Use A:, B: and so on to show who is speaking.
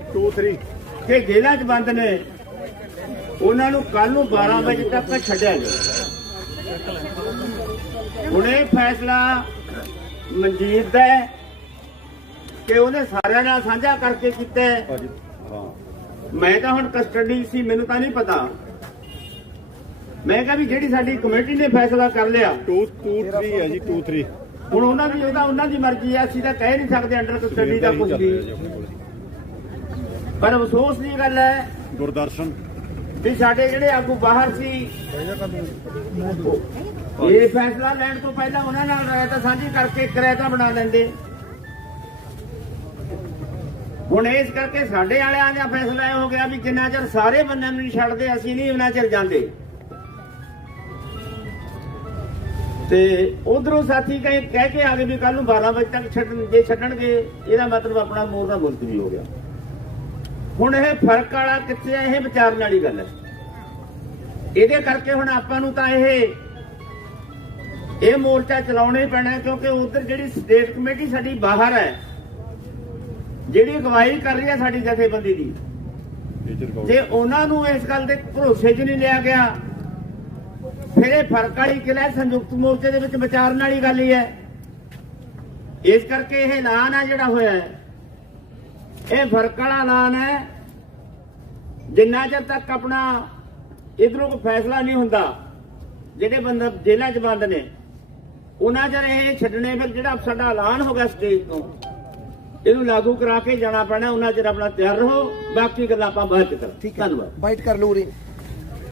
A: 2 3
B: ਕਿ ਜੇਲ੍ਹਾਂ 'ਚ ਬੰਦ ਨੇ। ਉਹਨਾਂ ਨੂੰ ਕੱਲ ਨੂੰ 12 ਵਜੇ ਤੱਕ ਛੱਡਿਆ ਜਾਵੇ ਹੁਣ ਫੈਸਲਾ ਮਨਜੀਤ ਦਾ ਹੈ ਕਿ ਉਹਨੇ ਸਾਰਿਆਂ ਨਾਲ ਸਾਂਝਾ ਕਰਕੇ ਕੀਤਾ ਮੈਂ ਤਾਂ ਹੁਣ ਕਸਟਡੀ ਸੀ ਮੈਨੂੰ ਤਾਂ ਨਹੀਂ ਪਤਾ। ਮੈਂ ਕਿਹਾ ਵੀ ਜਿਹੜੀ ਸਾਡੀ ਕਮੇਟੀ ਨੇ ਫੈਸਲਾ ਕਰ ਲਿਆ।
A: 2 2 3 ਹੈ ਜੀ 2 3
B: ਹੁਣ ਉਹਨਾਂ ਦੀ ਉਹਦਾ ਉਹਨਾਂ ਦੀ ਮਰਜ਼ੀ ਹੈ ਅਸੀਂ ਤਾਂ ਕਹਿ ਨਹੀਂ ਸਕਦੇ ਅੰਡਰ ਕਸਟਡੀ ਦਾ ਕੁਝ ਵੀ। ਪਰ ਅਫਸੋਸ ਦੀ ਗੱਲ ਹੈ
A: ਗੁਰਦਰਸ਼ਨ।
B: ਵੀ ਸਾਡੇ ਜਿਹੜੇ ਆਗੂ ਬਾਹਰ ਸੀ ਇਹ ਫੈਸਲਾ ਲੈਣ ਤੋਂ ਪਹਿਲਾਂ ਉਹਨਾਂ ਨਾਲ ਰਾਇਤਾ ਸਾਂਝੀ ਕਰਕੇ ਕਿਰਾਇਤਾ ਬਣਾ ਲੈਂਦੇ। ਹੁਣ ਇਸ ਕਰਕੇ ਸਾਡੇ ਵਾਲਿਆਂ ਦਾ ਫੈਸਲਾ ਇਹ ਹੋ ਗਿਆ ਵੀ ਜਿੰਨਾ ਚਿਰ ਸਾਰੇ ਬੰਦਿਆਂ ਨੂੰ ਨਹੀਂ ਛੱਡਦੇ ਅਸੀਂ ਨਹੀਂ ਉਹਨਾਂ ਚਿਰ ਜਾਂਦੇ। ਤੇ ਉਧਰੋਂ ਸਾਥੀ ਕਹੇ ਕਹਿ ਕੇ ਆ ਗਏ ਵੀ ਕੱਲ ਨੂੰ 12 ਵਜੇ ਤੱਕ ਛੱਡਣ ਜੇ ਛੱਡਣਗੇ ਇਹਦਾ ਮਤਲਬ ਆਪਣਾ ਮੋਰ ਦਾ ਮੁਲਤਵੀ ਹੋ ਗਿਆ। ਹੁਣ ਇਹ ਫ਼ਰਕ ਵਾਲਾ ਕਿੱਥੇ ਆ? ਇਹ ਵਿਚਾਰਨ ਵਾਲੀ ਗੱਲ ਹੈ। ਇਹਦੇ ਕਰਕੇ ਹੁਣ ਆਪਾਂ ਨੂੰ ਤਾਂ ਇਹ ਇਹ ਮੋਰਚਾ ਚਲਾਉਣਾ ਹੀ ਪੈਣਾ ਕਿਉਂਕਿ ਉਧਰ ਜਿਹੜੀ ਸਟੇਟ ਕਮੇਟੀ ਸਾਡੀ ਬਾਹਰ ਹੈ, ਜਿਹੜੀ ਅਗਵਾਈ ਕਰ ਰਹੀ ਹੈ ਸਾਡੀ ਜਥੇਬੰਦੀ ਦੀ
A: ਟੀਚਰ
B: ਜੇ ਉਹਨਾਂ ਨੂੰ ਇਸ ਗੱਲ ਦੇ ਭਰੋਸੇ 'ਚ ਨਹੀਂ ਲਿਆ ਗਿਆ, ਫਿਰ ਇਹ ਫ਼ਰਕ ਵਾਲੀ ਕਿਲਾ ਸੰਯੁਕਤ ਮੋਰਚੇ ਦੇ ਵਿੱਚ ਵਿਚਾਰਨ ਵਾਲੀ ਗੱਲ ਹੀ ਹੈ। ਇਸ ਕਰਕੇ ਇਹ ਐਲਾਨ ਆ ਜਿਹੜਾ ਹੋਇਆ ਹੈ। ਇਹ ਫ਼ਰਕ ਵਾਲਾ ਐਲਾਨ ਹੈ। ਜਿੰਨਾ ਚਿਰ ਤੱਕ ਆਪਣਾ ਇਧਰੋਂ ਕੋਈ ਫੈਸਲਾ ਨਹੀਂ ਹੁੰਦਾ ਜਿਹੜੇ ਬੰਦੇ ਜੇਲ੍ਹਾਂ 'ਚ ਬੰਦ ਨੇ ਉਹਨਾਂ ਚਿਰ ਇਹ ਛੱਡਣੇ ਫਿਰ ਜਿਹੜਾ ਸਾਡਾ ਐਲਾਨ ਹੋ ਗਿਆ ਸਟੇਜ ਤੋਂ। ਇਹਨੂੰ ਲਾਗੂ ਕਰਾ ਕੇ ਜਾਣਾ ਪੈਣਾ ਉਹਨਾਂ ਚਿਰ ਆਪਣਾ ਤਿਆਰ ਰਹੋ ਬਾਕੀ ਗੱਲਾਂ ਆਪਾਂ ਬਾਅਦ ਚ ਕਰਾਂਗੇ। ਧੰਨਵਾਦ।
C: ਬਾਈਟ ਕਰ ਲਓ ਉਰੇ।